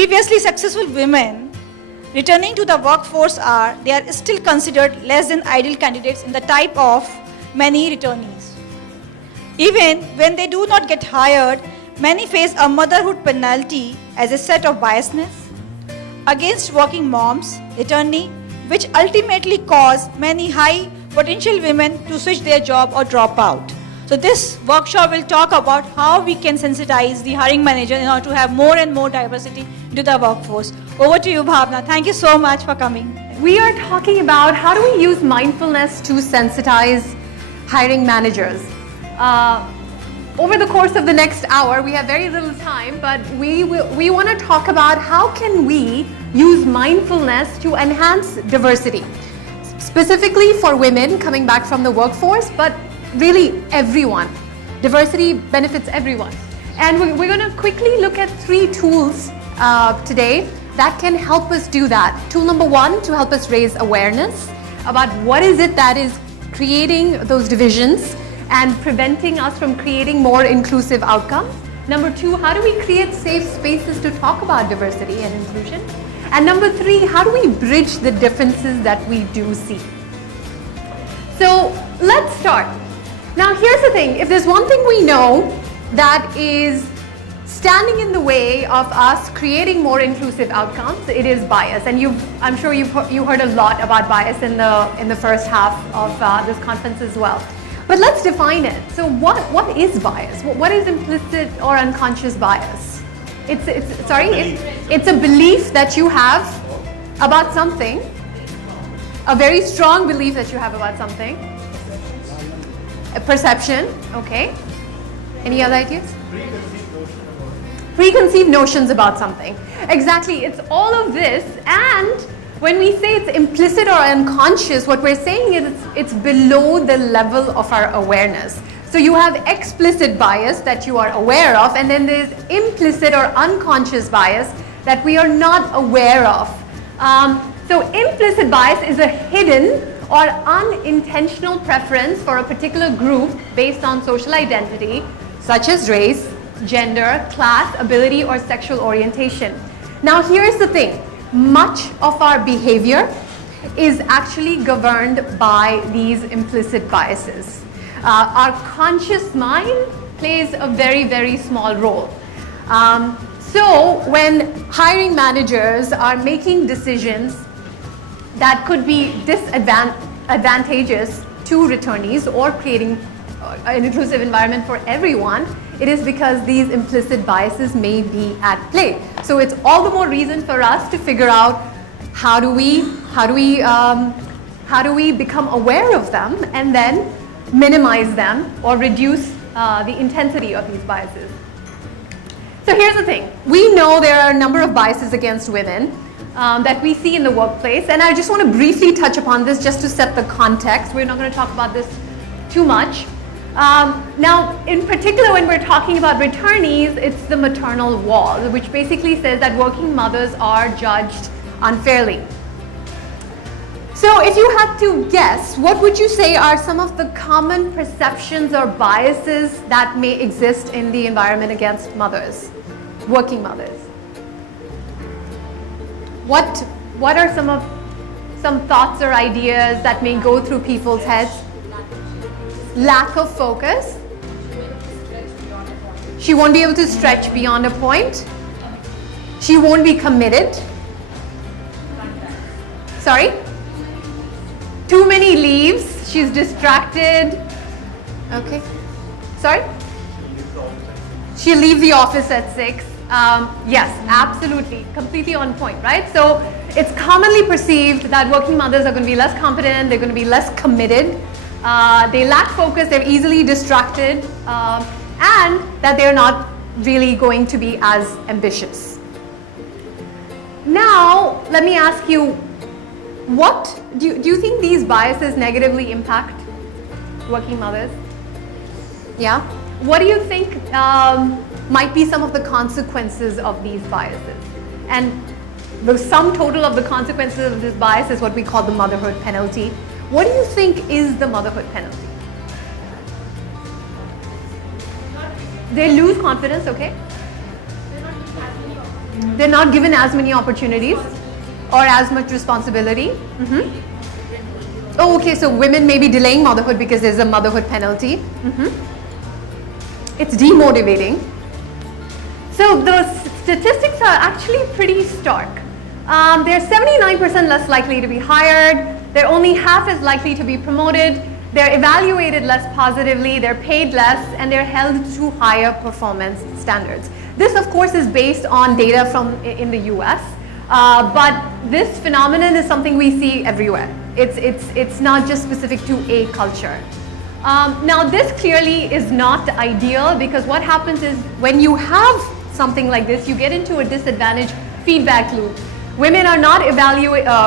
previously successful women returning to the workforce they are still considered less than ideal candidates in the type of many returnees. Even when they do not get hired, many face a motherhood penalty as a set of biasness against working moms, returnee, which ultimately cause many high potential women to switch their job or drop out. So this workshop will talk about how we can sensitize the hiring manager in order to have more and more diversity into the workforce. Over to you, Bhavna. Thank you so much for coming. We are talking about how do we use mindfulness to sensitize hiring managers. Over the course of the next hour, we have very little time, but we want to talk about how can we use mindfulness to enhance diversity, specifically for women coming back from the workforce, but really everyone. Diversity benefits everyone. And we're going to quickly look at 3 tools today that can help us do that. Tool number 1, to help us raise awareness about what is it that is creating those divisions and preventing us from creating more inclusive outcomes. Number 2, how do we create safe spaces to talk about diversity and inclusion? And number 3, how do we bridge the differences that we do see? So let's start. Now here's the thing, if there's one thing we know that is standing in the way of us creating more inclusive outcomes, it is bias. And I'm sure you heard a lot about bias in the first half of this conference as well. But let's define it. So what is bias? What is implicit or unconscious bias? It's a belief that you have about something, a very strong belief that you have about something. A perception, okay. Any other ideas? Preconceived notions about something. Exactly, it's all of this, and when we say it's implicit or unconscious, what we're saying is it's below the level of our awareness. So you have explicit bias that you are aware of, and then there's implicit or unconscious bias that we are not aware of. So implicit bias is a hidden or unintentional preference for a particular group based on social identity, such as race, gender, class, ability, or sexual orientation. Now here's the thing. Much of our behavior is actually governed by these implicit biases. Our conscious mind plays a very, very small role. So when hiring managers are making decisions that could be disadvantageous to returnees or creating an inclusive environment for everyone, it is because these implicit biases may be at play. So it's all the more reason for us to figure out how do we become aware of them and then minimize them or reduce the intensity of these biases. So here's the thing. We know there are a number of biases against women that we see in the workplace, and I just want to briefly touch upon this just to set the context. We're not going to talk about this too much. Now, in particular, when we're talking about returnees, it's the maternal wall, which basically says that working mothers are judged unfairly. So if you had to guess, what would you say are some of the common perceptions or biases that may exist in the environment against mothers, working mothers? What are some thoughts or ideas that may go through people's heads? Lack of focus. She won't be able to stretch beyond a point. She won't be committed. Sorry? Too many leaves. She's distracted. Okay. Sorry? She'll leave the office at 6. Yes, absolutely. Completely on point, right? So it's commonly perceived that working mothers are going to be less competent, they're going to be less committed, they lack focus, they're easily distracted, and that they're not really going to be as ambitious. Now, let me ask you, what do you think these biases negatively impact working mothers? Yeah? What do you think might be some of the consequences of these biases? And the sum total of the consequences of this bias is what we call the motherhood penalty. What do you think is the motherhood penalty? They lose confidence, okay? They're not given as many opportunities or as much responsibility. Oh, okay, so women may be delaying motherhood because there's a motherhood penalty. It's demotivating. So the statistics are actually pretty stark. They're 79% less likely to be hired. They're only half as likely to be promoted. They're evaluated less positively. They're paid less, and they're held to higher performance standards. This, of course, is based on data from in the US, but this phenomenon is something we see everywhere. It's not just specific to a culture. Now, this clearly is not ideal, because what happens is when you have something like this, you get into a disadvantaged feedback loop. Women are not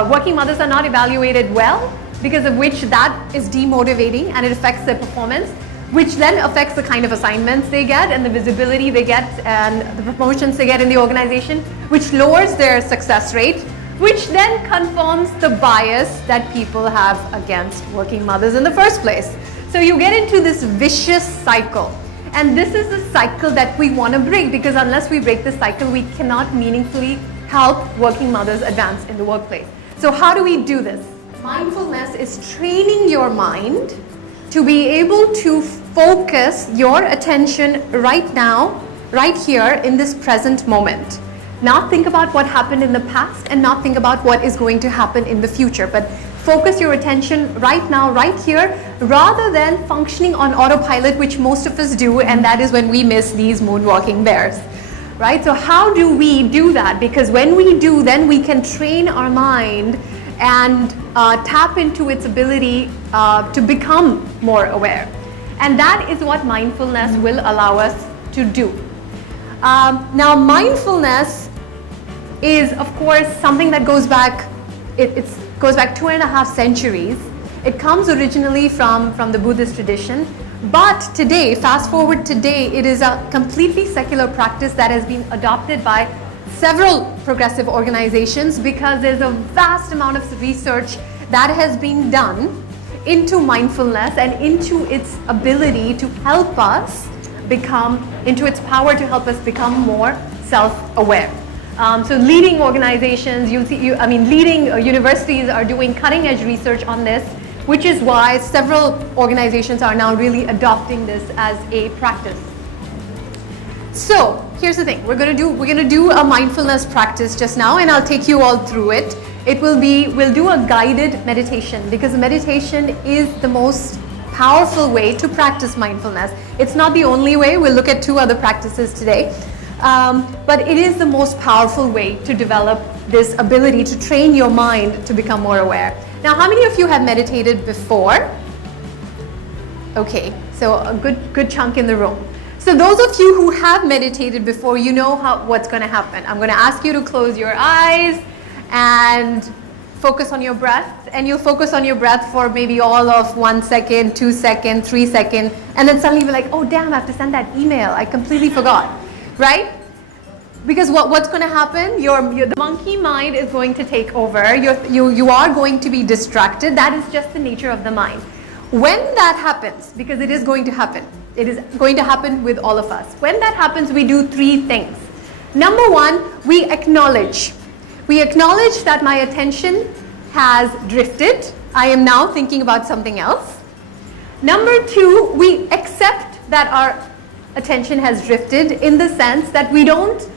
working mothers are not evaluated well, because of which that is demotivating and it affects their performance, which then affects the kind of assignments they get and the visibility they get and the promotions they get in the organization, which lowers their success rate, which then confirms the bias that people have against working mothers in the first place. So you get into this vicious cycle. And this is the cycle that we want to break, because unless we break this cycle, we cannot meaningfully help working mothers advance in the workplace. So how do we do this? Mindfulness is training your mind to be able to focus your attention right now, right here in this present moment. Not think about what happened in the past and not think about what is going to happen in the future, but focus your attention right now, right here, rather than functioning on autopilot, which most of us do, and that is when we miss these moonwalking bears, right? So how do we do that? Because when we do, then we can train our mind and tap into its ability to become more aware. And that is what mindfulness will allow us to do. Now, mindfulness is, of course, something that goes back, it goes back 2.5 centuries. It comes originally from the Buddhist tradition, but today, fast forward today, it is a completely secular practice that has been adopted by several progressive organizations, because there's a vast amount of research that has been done into mindfulness and into its ability to help us into its power to help us become more self-aware. So leading organizations, leading universities are doing cutting-edge research on this, which is why several organizations are now really adopting this as a practice. So here's the thing: we're gonna do a mindfulness practice just now, and I'll take you all through it. We'll do a guided meditation, because meditation is the most powerful way to practice mindfulness. It's not the only way. We'll look at 2 other practices today. But it is the most powerful way to develop this ability to train your mind to become more aware. Now, how many of you have meditated before? Okay, so a good chunk in the room. So those of you who have meditated before, you know what's going to happen. I'm going to ask you to close your eyes and focus on your breath. And you'll focus on your breath for maybe all of 1 second, 2 seconds, 3 seconds. And then suddenly you're like, oh damn, I have to send that email. I completely forgot. Right? Because what's going to happen? The monkey mind is going to take over. You are going to be distracted. That is just the nature of the mind. When that happens, because it is going to happen, it is going to happen with all of us. When that happens, we do 3 things. Number 1, we acknowledge. We acknowledge that my attention has drifted. I am now thinking about something else. Number 2, we accept that our attention has drifted, in the sense that we don't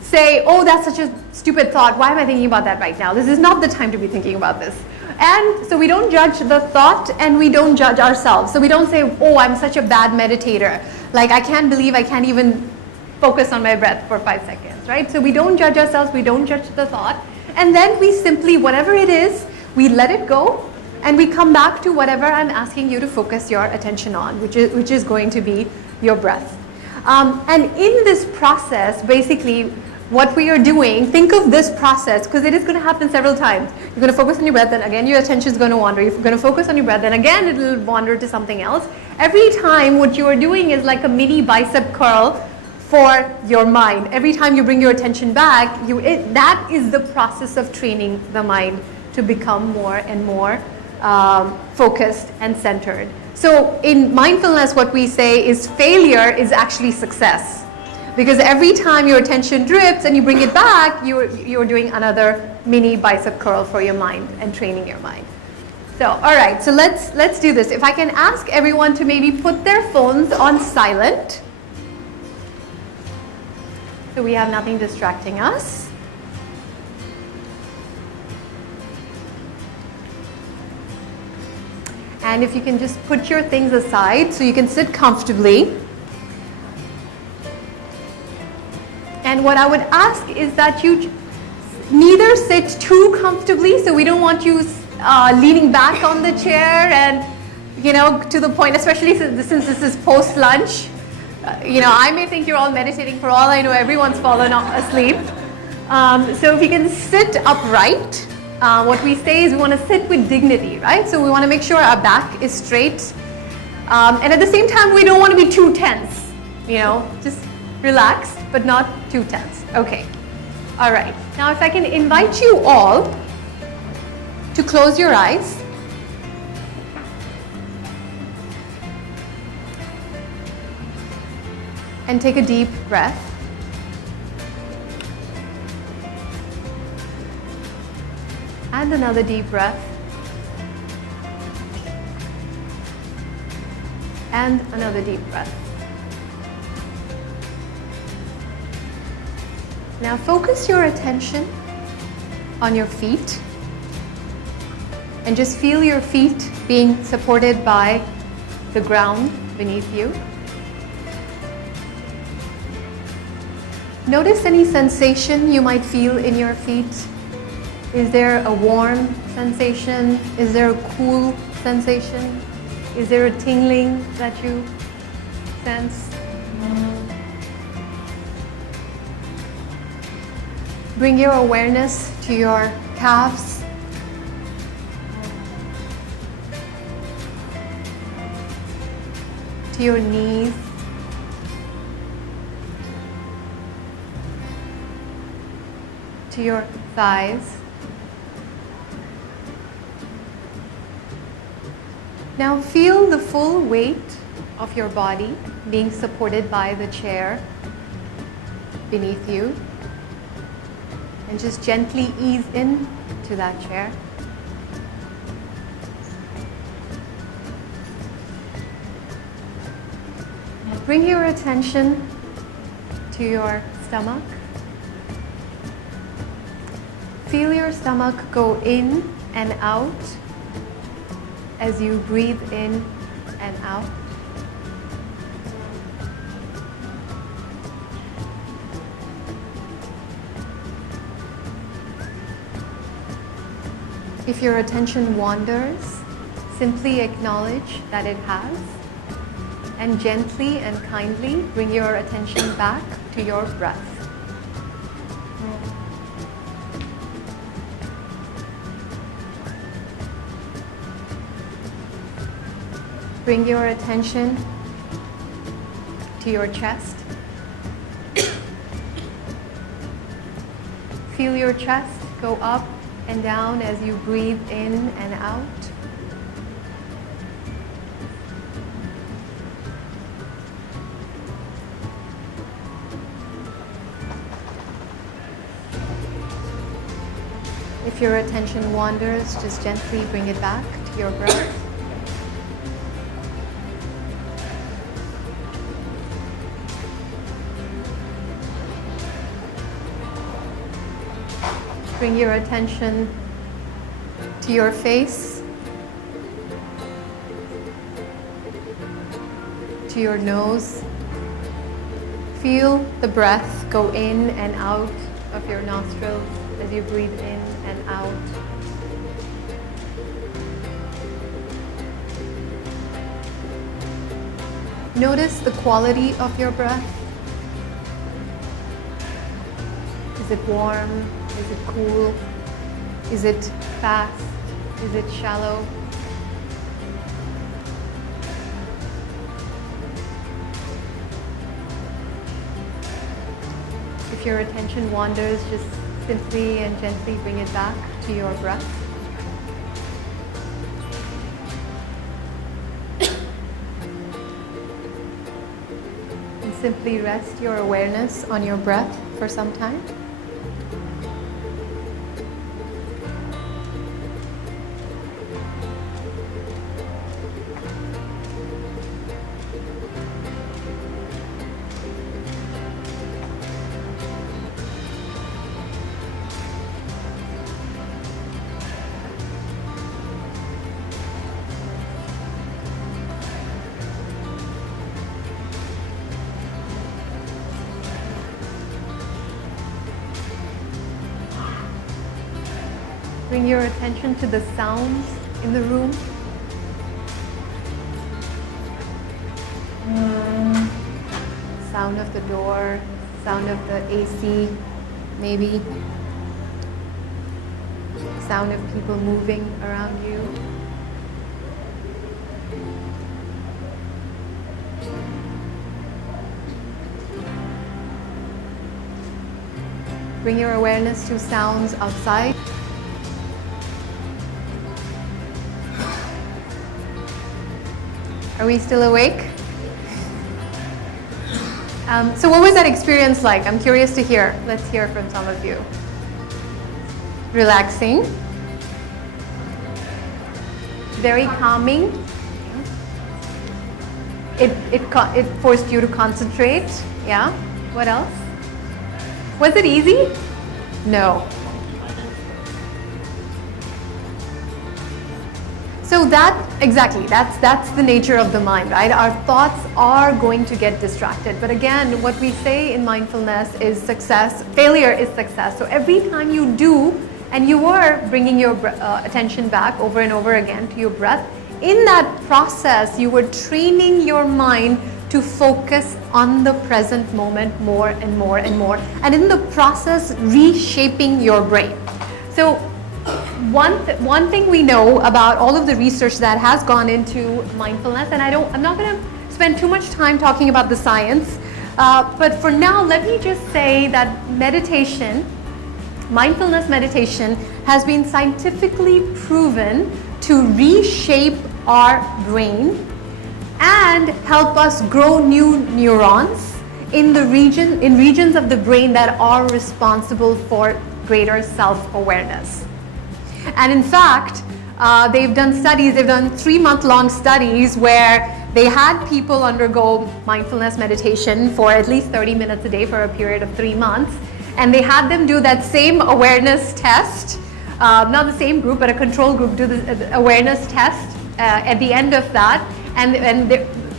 say, oh, that's such a stupid thought. Why am I thinking about that right now? This is not the time to be thinking about this. And so we don't judge the thought, and we don't judge ourselves. So we don't say, oh, I'm such a bad meditator. Like, I can't believe I can't even focus on my breath for 5 seconds, right? So we don't judge ourselves, we don't judge the thought. And then we simply, whatever it is, we let it go, and we come back to whatever I'm asking you to focus your attention on, which is going to be your breath. And in this process, basically, what we are doing, think of this process, because it is going to happen several times. You're going to focus on your breath, and again your attention is going to wander. You're going to focus on your breath, and again it will wander to something else. Every time what you are doing is like a mini bicep curl for your mind. Every time you bring your attention back, that is the process of training the mind to become more and more focused and centered. So in mindfulness, what we say is failure is actually success. Because every time your attention drifts and you bring it back, you're doing another mini bicep curl for your mind and training your mind. So, all right, so let's do this. If I can ask everyone to maybe put their phones on silent, so we have nothing distracting us. And if you can just put your things aside so you can sit comfortably. And what I would ask is that you neither sit too comfortably, so we don't want you leaning back on the chair and, you know, to the point, especially since this is post-lunch. You know, I may think you're all meditating. For all I know, everyone's fallen asleep. So if you can sit upright, what we say is we want to sit with dignity, right? So we want to make sure our back is straight. And at the same time, we don't want to be too tense. You know, just relaxed, but not too tense. Okay. All right. Now, if I can invite you all to close your eyes. And take a deep breath. And another deep breath. And another deep breath. Now focus your attention on your feet. And just feel your feet being supported by the ground beneath you. Notice any sensation you might feel in your feet. Is there a warm sensation? Is there a cool sensation? Is there a tingling that you sense? Bring your awareness to your calves. To your knees. To your thighs. Now feel the full weight of your body being supported by the chair beneath you. And just gently ease in to that chair. Bring your attention to your stomach. Feel your stomach go in and out as you breathe in and out. If your attention wanders, simply acknowledge that it has, and gently and kindly bring your attention back to your breath. Bring your attention to your chest. Feel your chest go up and down as you breathe in and out. If your attention wanders, just gently bring it back to your breath. Bring your attention to your face, to your nose. Feel the breath go in and out of your nostrils as you breathe in and out. Notice the quality of your breath. Is it warm? Is it cool? Is it fast? Is it shallow? If your attention wanders, just simply and gently bring it back to your breath. And simply rest your awareness on your breath for some time. Bring your attention to the sounds in the room. Sound of the door, sound of the AC, maybe. Sound of people moving around you. Bring your awareness to sounds outside. Are we still awake? So what was that experience like? I'm curious to hear. Let's hear from some of you. Relaxing. Very calming. It forced you to concentrate. Yeah. What else? Was it easy? No. So that's the nature of the mind, right? Our thoughts are going to get distracted. But again, what we say in mindfulness is success, failure is success. So every time you do, and you are bringing your attention back over and over again to your breath, in that process, you were training your mind to focus on the present moment more and more and more. And in the process, reshaping your brain. So one thing we know about all of the research that has gone into mindfulness, and I'm not going to spend too much time talking about the science, but for now, let me just say that mindfulness meditation has been scientifically proven to reshape our brain and help us grow new neurons in regions of the brain that are responsible for greater self-awareness. And in fact, they've done 3-month-long studies where they had people undergo mindfulness meditation for at least 30 minutes a day for a period of 3 months. And they had them do that same awareness test, not the same group, but a control group do the awareness test at the end of that. And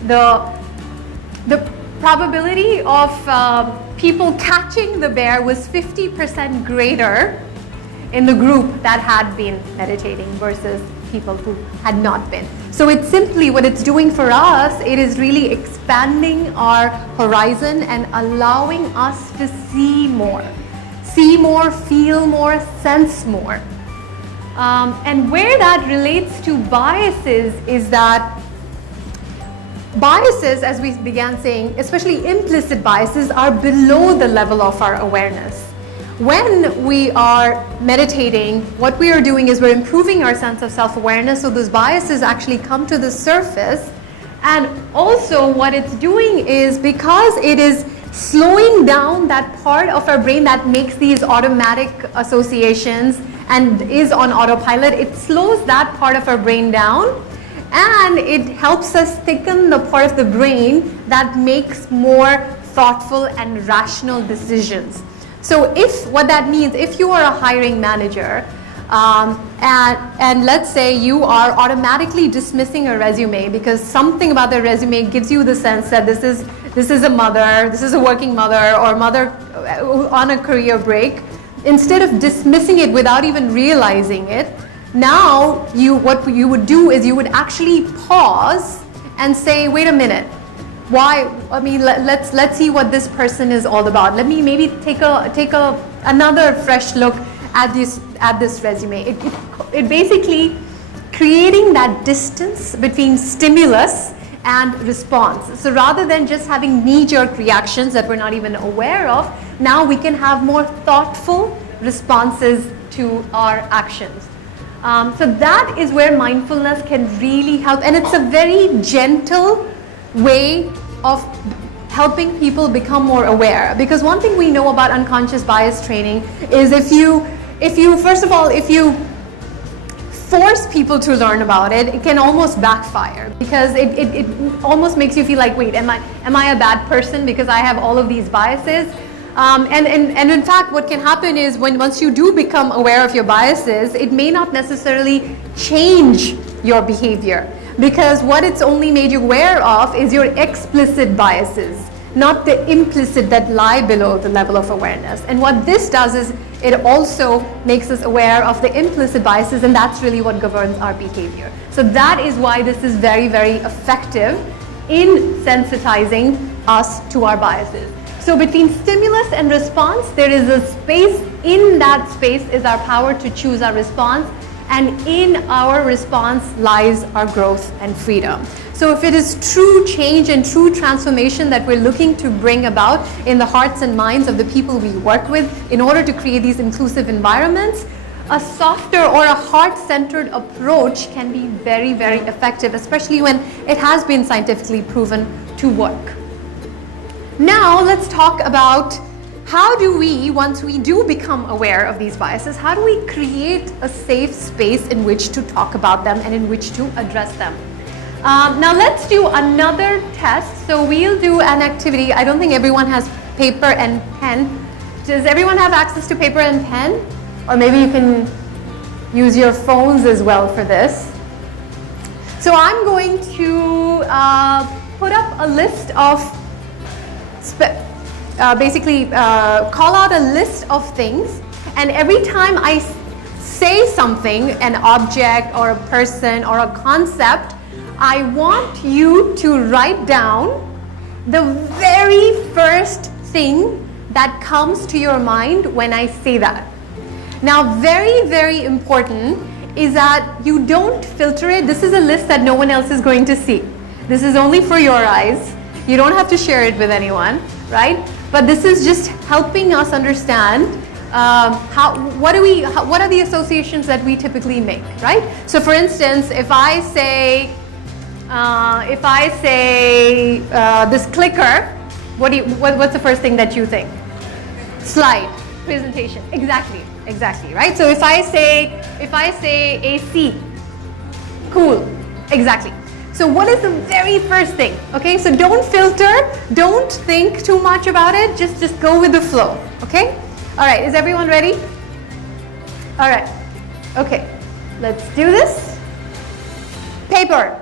the probability of people catching the bear was 50% greater in the group that had been meditating versus people who had not been. So it's simply what it's doing for us, it is really expanding our horizon and allowing us to see more, feel more, sense more. And where that relates to biases is that biases, as we began saying, especially implicit biases, are below the level of our awareness. When we are meditating, what we are doing is we're improving our sense of self-awareness, so those biases actually come to the surface. And also what it's doing is, because it is slowing down that part of our brain that makes these automatic associations and is on autopilot, it slows that part of our brain down, and it helps us thicken the part of the brain that makes more thoughtful and rational decisions. So what that means, if you are a hiring manager, and let's say you are automatically dismissing a resume because something about the resume gives you the sense that this is a mother, this is a working mother, or mother on a career break, instead of dismissing it without even realizing it, now what you would do is you would actually pause and say, wait a minute. Why? I mean, let's see what this person is all about. Let me maybe take another fresh look at this resume. It basically creating that distance between stimulus and response. So rather than just having knee-jerk reactions that we're not even aware of, now we can have more thoughtful responses to our actions. So that is where mindfulness can really help, and it's a very gentle way of helping people become more aware. Because one thing we know about unconscious bias training is if you first of all, if you force people to learn about it, it can almost backfire, because it almost makes you feel like, wait, am I a bad person because I have all of these biases? And in fact, what can happen is once you do become aware of your biases, it may not necessarily change your behavior, because what it's only made you aware of is your explicit biases, not the implicit that lie below the level of awareness. And what this does is it also makes us aware of the implicit biases, and that's really what governs our behavior. So that is why this is very, very effective in sensitizing us to our biases. So between stimulus and response, there is a space. In that space is our power to choose our response, and in our response lies our growth and freedom. So if it is true change and true transformation that we're looking to bring about in the hearts and minds of the people we work with in order to create these inclusive environments, a softer or a heart-centered approach can be very, very effective, especially when it has been scientifically proven to work. Now let's talk about how do we, once we do become aware of these biases, how do we create a safe space in which to talk about them and in which to address them? Now let's do another test. So we'll do an activity. I don't think everyone has paper and pen. Does everyone have access to paper and pen? Or maybe you can use your phones as well for this. So I'm going to put up a list of, call out a list of things, and every time I say something, an object or a person or a concept, I want you to write down the very first thing that comes to your mind when I say that. Now, very, very important is that you don't filter it. This is a list that no one else is going to see. This is only for your eyes. You don't have to share it with anyone, right? But this is just helping us understand what are the associations that we typically make, right? So for instance, if I say this clicker, what's the first thing that you think? Slide, presentation, exactly, right? So if I say AC, cool, exactly. So what is the very first thing? Okay, so don't filter, don't think too much about it, just go with the flow, okay? All right, is everyone ready? All right, okay, let's do this. Paper,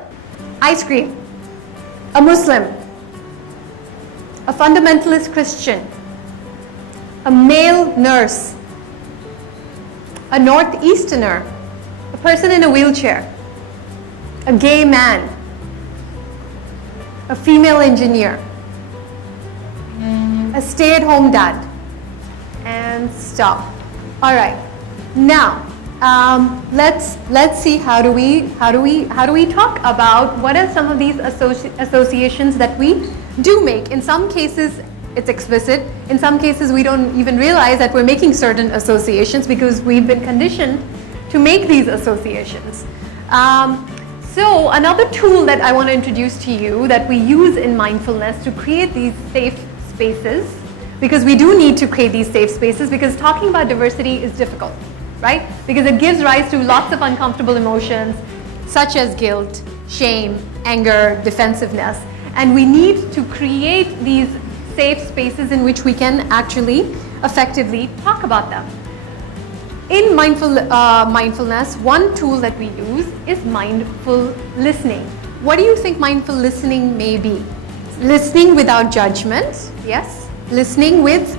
ice cream, a Muslim, a fundamentalist Christian, a male nurse, a Northeasterner, a person in a wheelchair, a gay man, a female engineer, a stay-at-home dad, and stop. All right, now let's see how do we talk about what are some of these associations that we do make. In some cases it's explicit. In some cases we don't even realize that we're making certain associations because we've been conditioned to make these associations. So another tool that I want to introduce to you that we use in mindfulness to create these safe spaces, because we do need to create these safe spaces, because talking about diversity is difficult, right? Because it gives rise to lots of uncomfortable emotions such as guilt, shame, anger, defensiveness, and we need to create these safe spaces in which we can actually effectively talk about them. In mindfulness, one tool that we use is mindful listening. What do you think mindful listening may be? Listening without judgment, yes. Listening with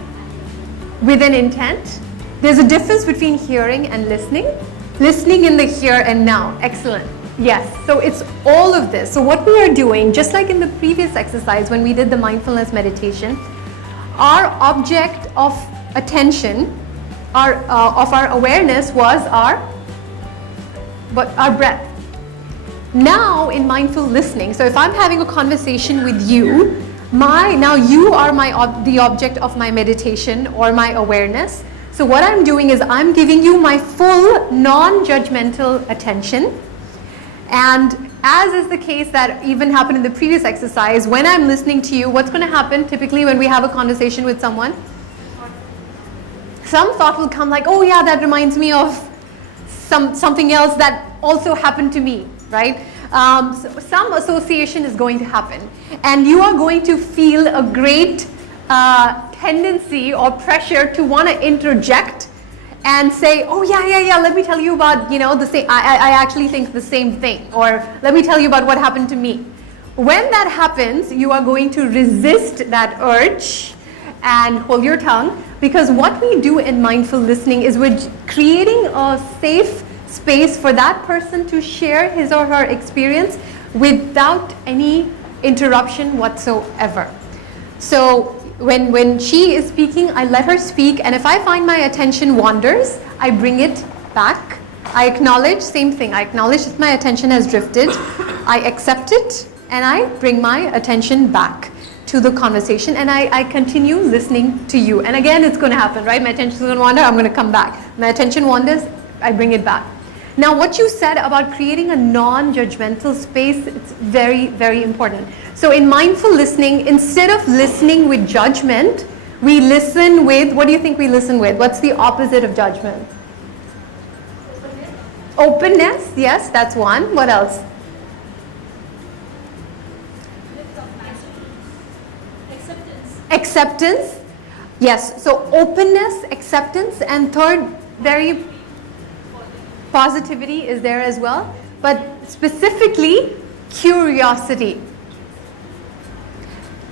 an intent. There's a difference between hearing and listening. Listening in the here and now, excellent. Yes, so it's all of this. So what we are doing, just like in the previous exercise when we did the mindfulness meditation, our object of attention, of our awareness was our breath. Now in mindful listening, so if I'm having a conversation with you, now you are the object of my meditation or my awareness. So what I'm doing is I'm giving you my full non-judgmental attention, and As is the case that even happened in the previous exercise, when I'm listening to you, what's going to happen typically when we have a conversation with someone? Some thought will come like, oh yeah, that reminds me of something else that also happened to me, right? So some association is going to happen, and you are going to feel a great tendency or pressure to want to interject and say, oh yeah, let me tell you about, the same, I actually think the same thing, or let me tell you about what happened to me. When that happens, you are going to resist that urge and hold your tongue, because what we do in mindful listening is we're creating a safe space for that person to share his or her experience without any interruption whatsoever. So when she is speaking, I let her speak, and if I find my attention wanders, I bring it back. I acknowledge, same thing, I acknowledge that my attention has drifted, I accept it, and I bring my attention back to the conversation, and I continue listening to you. And again, it's going to happen, right? My attention is going to wander, I'm going to come back. My attention wanders, I bring it back. Now, what you said about creating a non-judgmental space, it's very, very important. So in mindful listening, instead of listening with judgment, we listen with, what do you think we listen with? What's the opposite of judgment? Openness, yes, that's one. What else? Acceptance. Yes, so openness, acceptance, and third, very positivity is there as well, but specifically curiosity.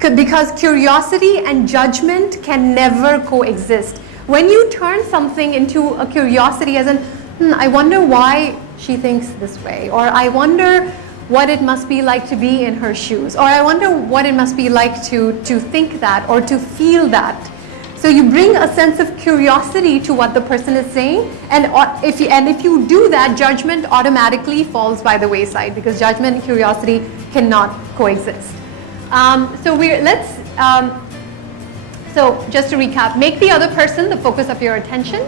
Because curiosity and judgment can never coexist. When you turn something into a curiosity, as in, I wonder why she thinks this way, or I wonder what it must be like to be in her shoes, or I wonder what it must be like to think that or to feel that. So you bring a sense of curiosity to what the person is saying, and if you do that, judgment automatically falls by the wayside, because judgment and curiosity cannot coexist. So just to recap, make the other person the focus of your attention.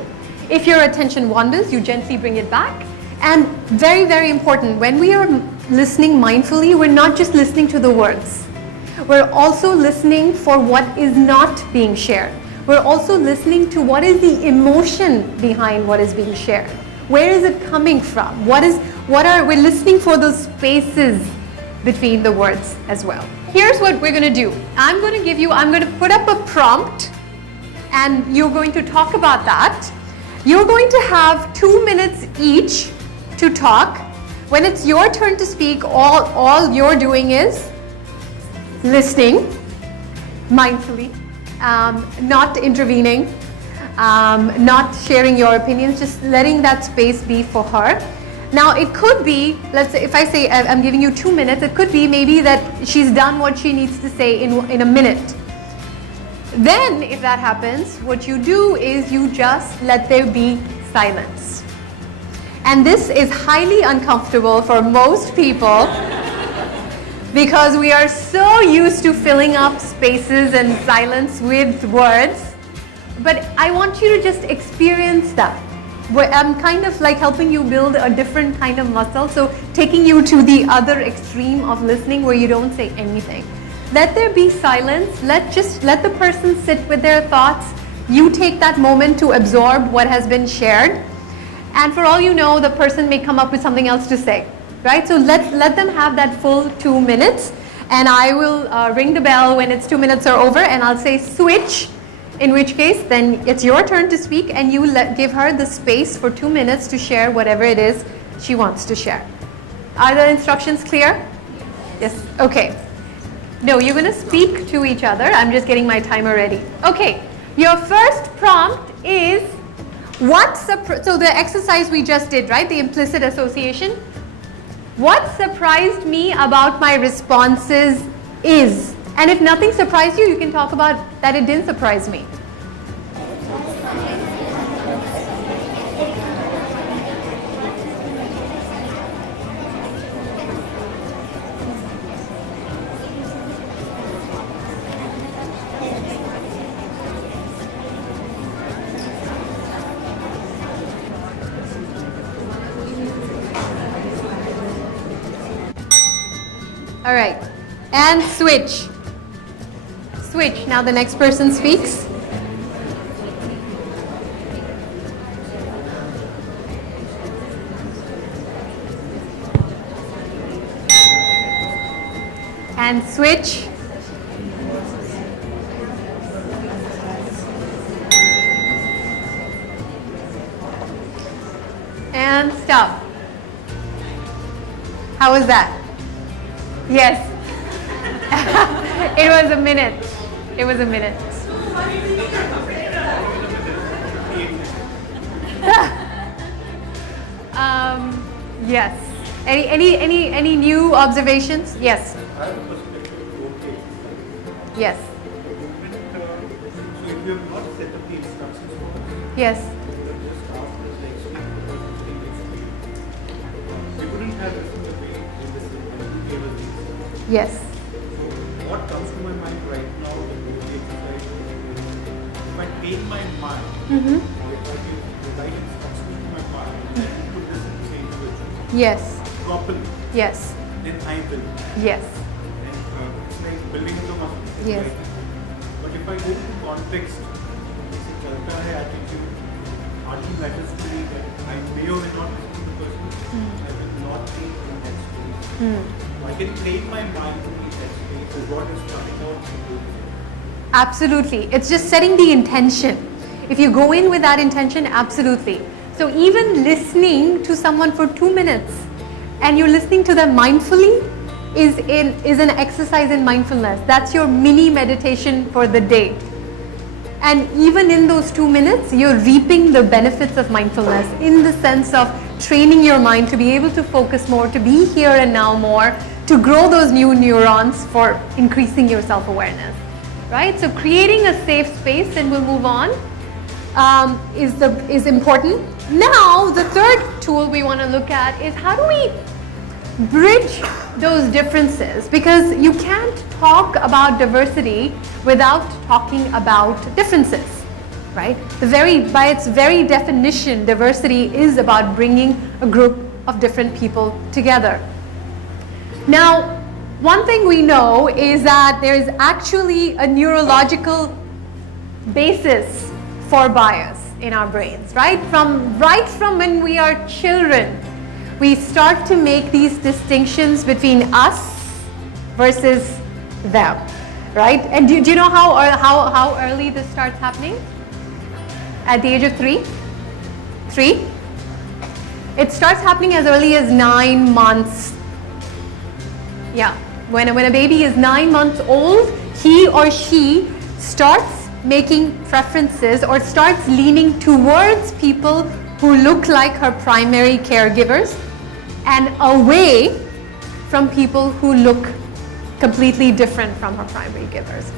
If your attention wanders, you gently bring it back. And very, very important, when we are listening mindfully, we're not just listening to the words. We're also listening for what is not being shared. We're also listening to what is the emotion behind what is being shared. Where is it coming from? We're listening for those spaces between the words as well. Here's what we're going to do. I'm going to put up a prompt, and you're going to talk about that. You're going to have 2 minutes each to talk. When it's your turn to speak, all you're doing is listening mindfully, not intervening, not sharing your opinions, just letting that space be for her. Now it could be, let's say, if I say I'm giving you 2 minutes, it could be maybe that she's done what she needs to say in a minute. Then if that happens, what you do is you just let there be silence. And this is highly uncomfortable for most people because we are so used to filling up spaces and silence with words. But I want you to just experience that. I'm kind of like helping you build a different kind of muscle, so taking you to the other extreme of listening where you don't say anything. Let there be silence. Let the person sit with their thoughts. You take that moment to absorb what has been shared. And for all you know, the person may come up with something else to say, right? So let them have that full 2 minutes, and I will ring the bell when it's 2 minutes are over, and I'll say switch, in which case then it's your turn to speak, and you give her the space for 2 minutes to share whatever it is she wants to share. Are the instructions clear? Yes, okay. No, you're going to speak to each other. I'm just getting my timer ready. Okay, your first prompt is, so the exercise we just did, right? The implicit association. What surprised me about my responses is, and if nothing surprised you, you can talk about that it didn't surprise me. All right. And switch. Switch. Now the next person speaks. And switch. And stop. How was that? Yes. It was a minute. It was a minute. Yes. Any new observations? Yes. Yes. So if you have not set up the instructions for us, Yes. you have just asked us next week the person sitting next to you. We wouldn't have listened the way we listened when you gave us the instructions. Yes. So what comes to my mind right now, the movie exercise, if I take my mind, or if I give the right instructions to my mind, and put this in the individual Yes. properly, Yes. then I will. Yes. And it's like building the muscle. Yes. Right? But if I go to context, it's a chalta hai attitude, hardly matters to me that I may or may not listen to the person, I will not be in that space. So I can train my mind to be in that space is what is coming out to do. Absolutely. It's just setting the intention. If you go in with that intention, absolutely. So even listening to someone for 2 minutes and you're listening to them mindfully is an exercise in mindfulness. That's your mini meditation for the day. And even in those 2 minutes, you're reaping the benefits of mindfulness in the sense of training your mind to be able to focus more, to be here and now more, to grow those new neurons for increasing your self-awareness. Right? So creating a safe space, and we'll move on, is important. Now, the third tool we want to look at is how do we bridge those differences, because you can't talk about diversity without talking about differences, right? By its very definition, diversity is about bringing a group of different people together. Now, one thing we know is that there is actually a neurological basis for bias in our brains, right? Right from when we are children, we start to make these distinctions between us versus them, right? And do you know how early this starts happening? At the age of 3? 3? It starts happening as early as 9 months. Yeah, when a baby is 9 months old, he or she starts making preferences or starts leaning towards people who look like her primary caregivers and away from people who look completely different from her primary givers.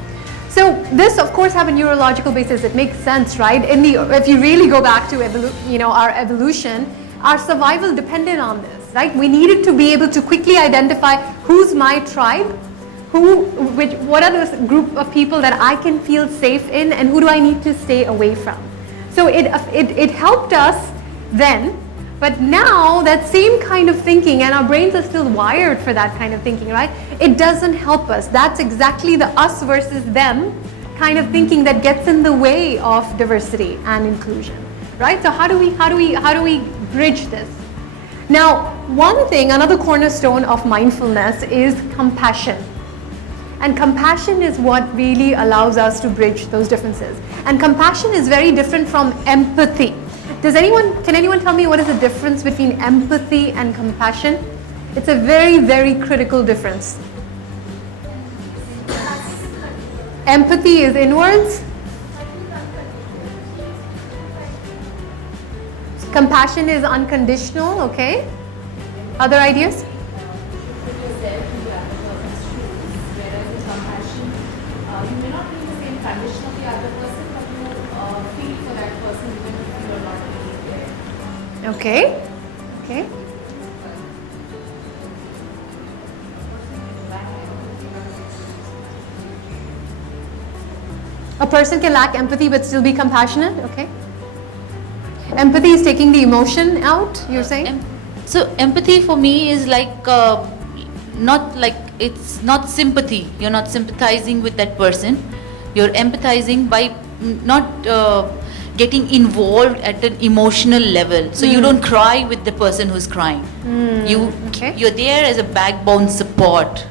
So this, of course, have a neurological basis. It makes sense, right? If you really go back to our evolution, our survival depended on this, right? We needed to be able to quickly identify who's my tribe, what are those group of people that I can feel safe in, and who do I need to stay away from. So it helped us then. But now that same kind of thinking, and our brains are still wired for that kind of thinking, right? It doesn't help us. That's exactly the us versus them kind of thinking that gets in the way of diversity and inclusion, right? So how do we bridge this? Now, one thing, another cornerstone of mindfulness is compassion. And compassion is what really allows us to bridge those differences. And compassion is very different from empathy. Can anyone tell me what is the difference between empathy and compassion? It's a very, very critical difference. Empathy is inwards. Compassion is unconditional, okay? Other ideas? Okay. Okay. A person can lack empathy but still be compassionate. Okay. Empathy is taking the emotion out, you're saying? So empathy for me is like not like it's not sympathy. You're not sympathizing with that person. You're empathizing by not getting involved at an emotional level. So you don't cry with the person who's crying. You're there as a backbone support,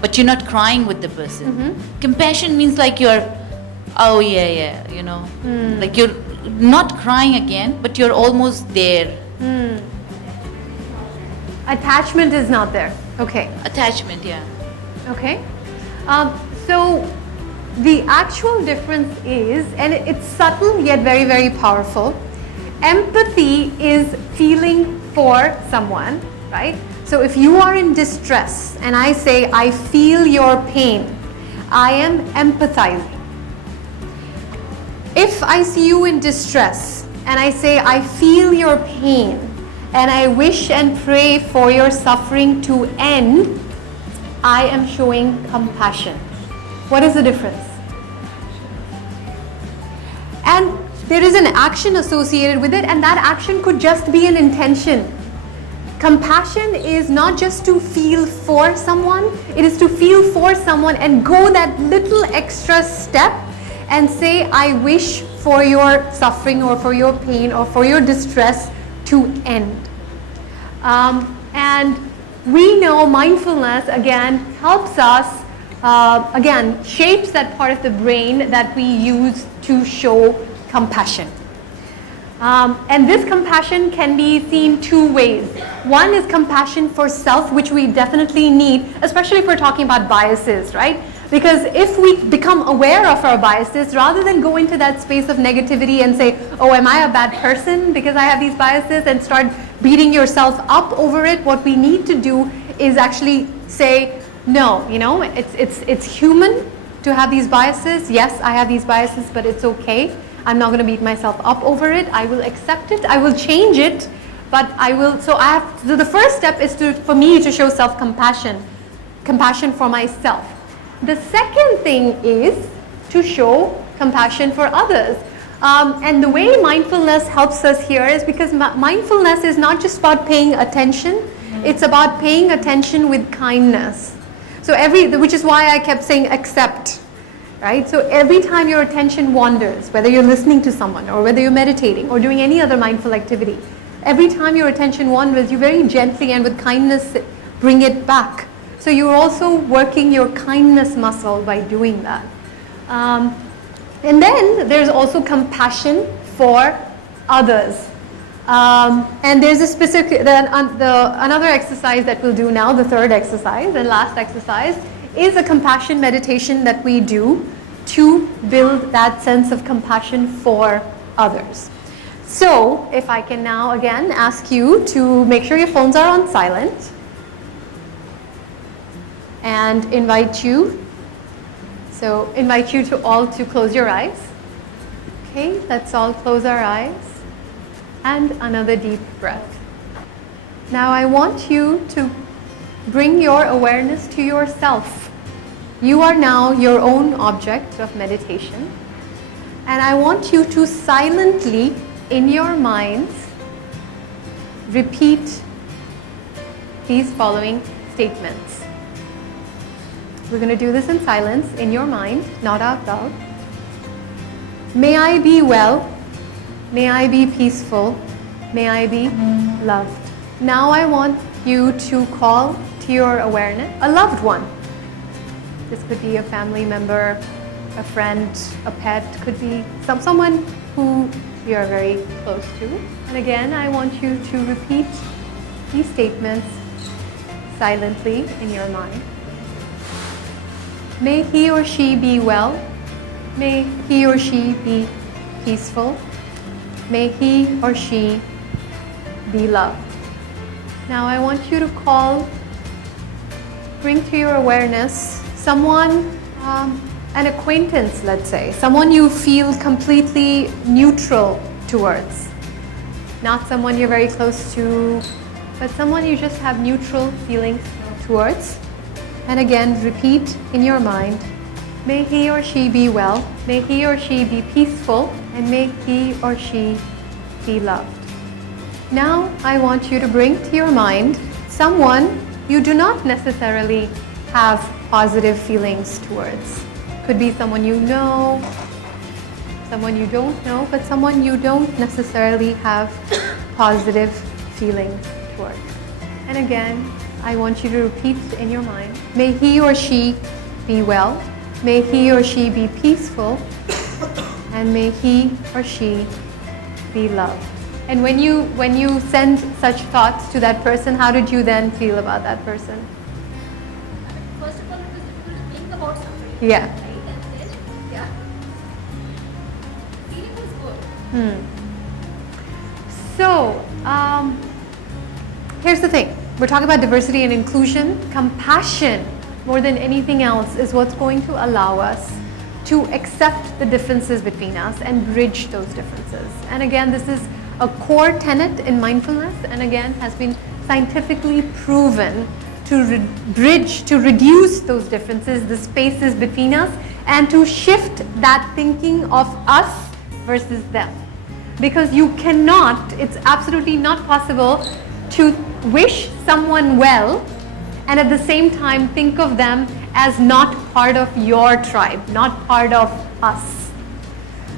but you're not crying with the person. Compassion means like you're, oh yeah, like you're not crying again, but you're almost there. Attachment is not there. Okay. Attachment, yeah. Okay. So the actual difference is, and it's subtle yet very, very powerful. Empathy is feeling for someone, right? So if you are in distress and I say, I feel your pain, I am empathizing. If I see you in distress and I say, I feel your pain and I wish and pray for your suffering to end, I am showing compassion. What is the difference? And there is an action associated with it, and that action could just be an intention. Compassion is not just to feel for someone, it is to feel for someone and go that little extra step and say, I wish for your suffering or for your pain or for your distress to end. And we know mindfulness, again, helps us, again, shapes that part of the brain that we use to show compassion. And this compassion can be seen two ways. One is compassion for self, which we definitely need, especially if we're talking about biases, right? Because if we become aware of our biases, rather than go into that space of negativity and say, oh, am I a bad person because I have these biases, and start beating yourself up over it, what we need to do is actually say, no, it's human to have these biases. Yes, I have these biases, but it's okay. I'm not going to beat myself up over it. I will accept it. I will change it, but I will. So the first step is for me to show self-compassion, compassion for myself. The second thing is to show compassion for others. And the way mindfulness helps us here is because mindfulness is not just about paying attention. It's about paying attention with kindness. So which is why I kept saying accept. Right? So every time your attention wanders, whether you're listening to someone or whether you're meditating or doing any other mindful activity, every time your attention wanders, you very gently and with kindness bring it back. So you're also working your kindness muscle by doing that. And then there's also compassion for others. And there's a specific, another exercise that we'll do now, the third exercise and last exercise, is a compassion meditation that we do to build that sense of compassion for others. So if I can now again ask you to make sure your phones are on silent and invite you to all to close your eyes. Okay, let's all close our eyes and another deep breath. Now I want you to bring your awareness to yourself. You are now your own object of meditation, and I want you to silently, in your minds, repeat these following statements. We're going to do this in silence, in your mind, not out loud. May I be well. May I be peaceful. May I be loved. Now I want you to call to your awareness a loved one. This could be a family member, a friend, a pet, could be someone who you are very close to. And again, I want you to repeat these statements silently in your mind. May he or she be well. May he or she be peaceful. May he or she be loved. Now I want you to bring to your awareness someone, an acquaintance, let's say, someone you feel completely neutral towards. Not someone you're very close to, but someone you just have neutral feelings towards. And again, repeat in your mind, may he or she be well, may he or she be peaceful, and may he or she be loved. Now I want you to bring to your mind someone you do not necessarily have positive feelings towards. Could be someone you know, someone you don't know, but someone you don't necessarily have positive feelings towards. And again, I want you to repeat in your mind, may he or she be well, may he or she be peaceful, and may he or she be loved. And when you send such thoughts to that person, how did you then feel about that person? First of all, it was difficult to think about somebody. Yeah. Right? And then, yeah. Feeling was good. So, here's the thing. We're talking about diversity and inclusion. Compassion, more than anything else, is what's going to allow us to accept the differences between us and bridge those differences. And again, this is a core tenet in mindfulness, and again has been scientifically proven to bridge, to reduce those differences, the spaces between us, and to shift that thinking of us versus them. Because you cannot, it's absolutely not possible to wish someone well and at the same time think of them as not part of your tribe, not part of us.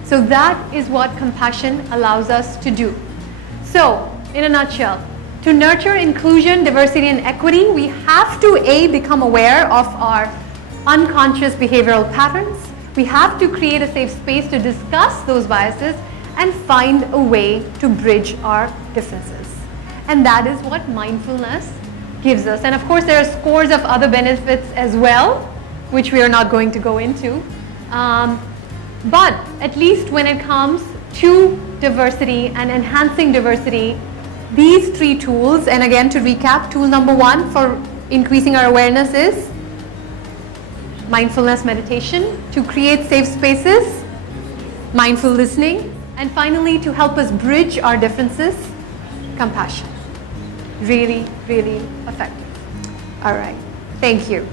So that is what compassion allows us to do. So, in a nutshell, to nurture inclusion, diversity, and equity, we have to A, become aware of our unconscious behavioral patterns. We have to create a safe space to discuss those biases and find a way to bridge our differences. And that is what mindfulness gives us. And of course, there are scores of other benefits as well, which we are not going to go into. But at least when it comes to diversity and enhancing diversity, these three tools, and again to recap, tool number 1 for increasing our awareness is mindfulness meditation, to create safe spaces, mindful listening, and finally to help us bridge our differences, compassion. Really, really effective. All right, thank you.